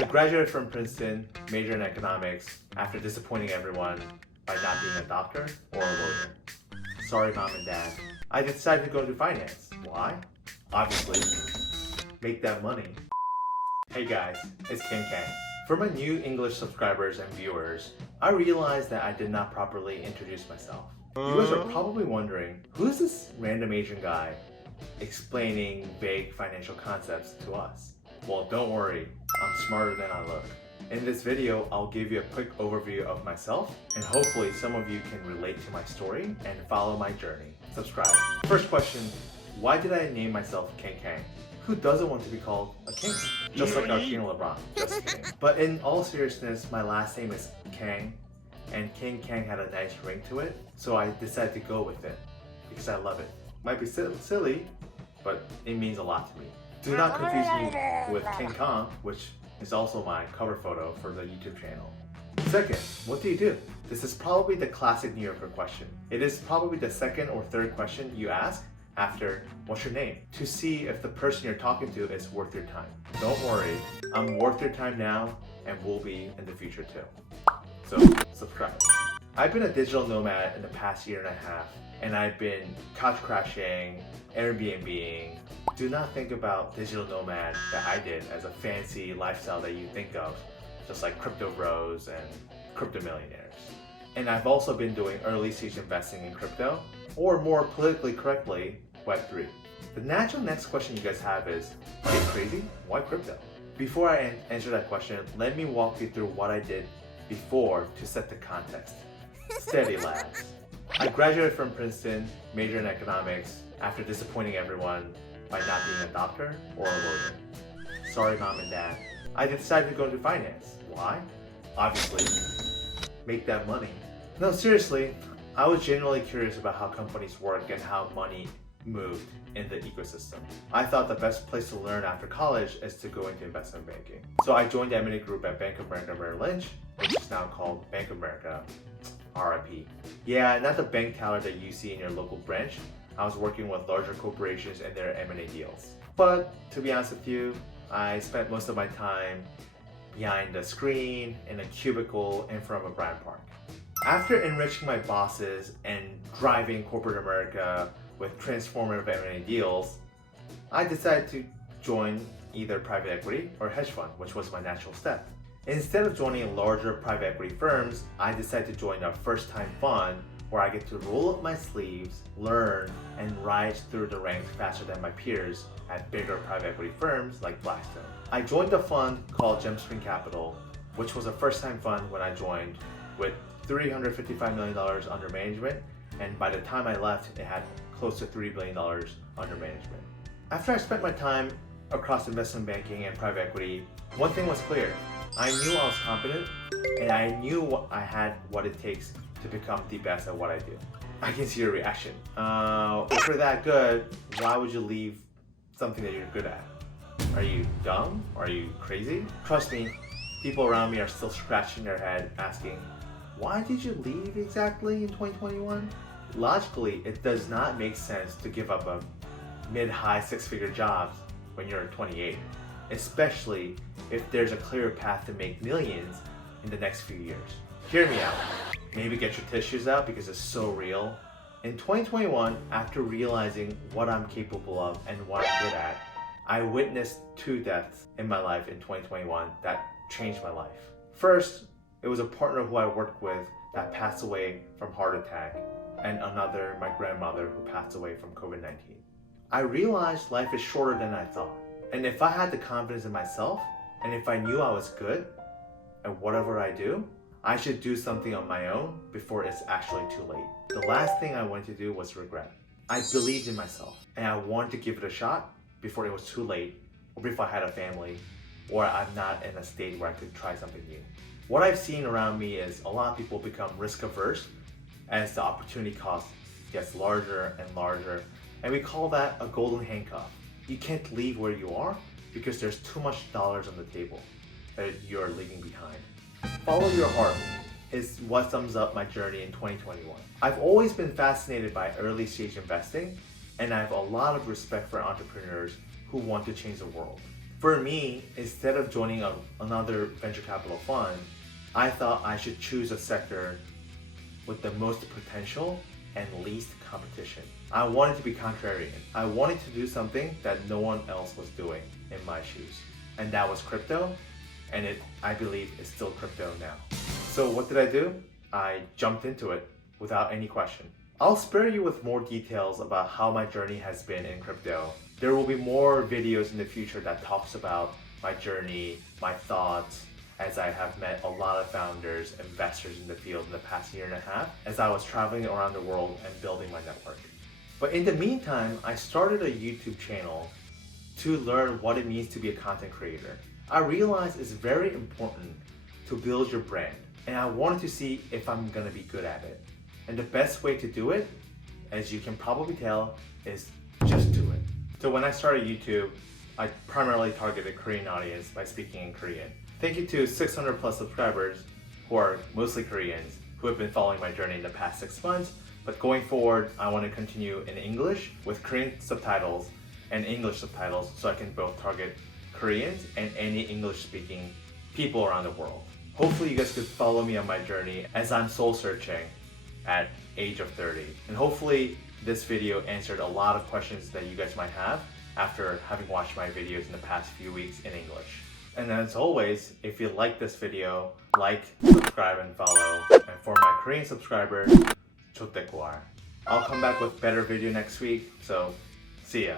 I graduated from Princeton, majored in economics, after disappointing everyone by not being a doctor or a lawyer. Sorry, mom and dad. I decided to go into finance. Why? Obviously, make that money. Hey guys, it's King Kang. For my new English subscribers and viewers, I realized that I did not properly introduce myself. You guys are probably wondering, who's this random Asian guy explaining vague financial concepts to us? Well, don't worry, I'm smarter than I look. In this video, I'll give you a quick overview of myself, and hopefully some of you can relate to my story and follow my journey. Subscribe. First question, why did I name myself King Kang? Who doesn't want to be called a king? Just like our King LeBron, just kidding. But in all seriousness, my last name is Kang, and King Kang had a nice ring to it, so I decided to go with it because I love it. Might be silly, but it means a lot to me. Do not confuse me with King Kong, which is also my cover photo for the YouTube channel. Second, what do you do? This is probably the classic New Yorker question. It is probably the second or third question you ask after what's your name, to see if the person you're talking to is worth your time. Don't worry, I'm worth your time now and will be in the future too. So subscribe. I've been a digital nomad in the past year and a half, and I've been couch crashing, Airbnb-ing. Do not think about digital nomad that I did as a fancy lifestyle that you think of, just like crypto bros and crypto millionaires. And I've also been doing early stage investing in crypto, or more politically correctly, Web3. The natural next question you guys have is, are you crazy? Why crypto? Before I answer that question, let me walk you through what I did before to set the context. Steady, lads. I graduated from Princeton, majored in economics, after disappointing everyone by not being a doctor or a lawyer. Sorry, mom and dad. I decided to go into finance. Why? Obviously, make that money. No, seriously, I was genuinely curious about how companies work and how money moved in the ecosystem. I thought the best place to learn after college is to go into investment banking. So I joined the M&A group at Bank of America Merrill Lynch, which is now called Bank of America, RIP. Yeah, not the bank teller that you see in your local branch. I was working with larger corporations and their M&A deals. But to be honest with you, I spent most of my time behind the screen in a cubicle in front of a brand park. After enriching my bosses and driving corporate America with transformative M&A deals, I decided to join either private equity or hedge fund, which was my natural step. Instead of joining larger private equity firms, I decided to join a first-time fund where I get to roll up my sleeves, learn, and rise through the ranks faster than my peers at bigger private equity firms like Blackstone. I joined a fund called Gemstone Capital, which was a first-time fund when I joined, with $355 million under management, and by the time I left, it had close to $3 billion under management. After I spent my time across investment banking and private equity, one thing was clear. I knew I was competent, and I knew I had what it takes to become the best at what I do. I can see your reaction. If you're that good, why would you leave something that you're good at? Are you dumb? Are you crazy? Trust me, people around me are still scratching their head asking, why did you leave exactly in 2021? Logically, it does not make sense to give up a mid-high six-figure job when you're 28, especially if there's a clear path to make millions in the next few years. Hear me out. Maybe get your tissues out because it's so real. In 2021, after realizing what I'm capable of and what I'm good at, I witnessed two deaths in my life in 2021 that changed my life. First, it was a partner who I worked with that passed away from heart attack, and another, my grandmother, who passed away from COVID-19. I realized life is shorter than I thought. And if I had the confidence in myself, and if I knew I was good at whatever I do, I should do something on my own before it's actually too late. The last thing I wanted to do was regret. I believed in myself, and I wanted to give it a shot before it was too late, or before I had a family, or I'm not in a state where I could try something new. What I've seen around me is a lot of people become risk averse as the opportunity cost gets larger and larger, and we call that a golden handcuff. You can't leave where you are because there's too much dollars on the table that you're leaving behind. Follow your heart is what sums up my journey in 2021. I've always been fascinated by early stage investing, and I have a lot of respect for entrepreneurs who want to change the world. For me, instead of joining another venture capital fund, I thought I should choose a sector with the most potential and least competition. I wanted to be contrarian. I wanted to do something that no one else was doing in my shoes. And that was crypto, and I believe is still crypto now. So what did I do? I jumped into it without any question. I'll spare you with more details about how my journey has been in crypto. There will be more videos in the future that talks about my journey, my thoughts, as I have met a lot of founders, investors in the field in the past year and a half, as I was traveling around the world and building my network. But in the meantime, I started a YouTube channel to learn what it means to be a content creator. I realized it's very important to build your brand, and I wanted to see if I'm gonna be good at it. And the best way to do it, as you can probably tell, is just do it. So when I started YouTube, I primarily targeted a Korean audience by speaking in Korean. Thank you to 600 plus subscribers who are mostly Koreans who have been following my journey in the past 6 months. But going forward, I want to continue in English with Korean subtitles and English subtitles so I can both target Koreans and any English speaking people around the world. Hopefully you guys could follow me on my journey as I'm soul searching at age of 30. And hopefully this video answered a lot of questions that you guys might have after having watched my videos in the past few weeks in English. And as always, if you like this video, like, subscribe, and follow. And for my Korean subscribers, 좋대꾸알. I'll come back with better video next week, so see ya.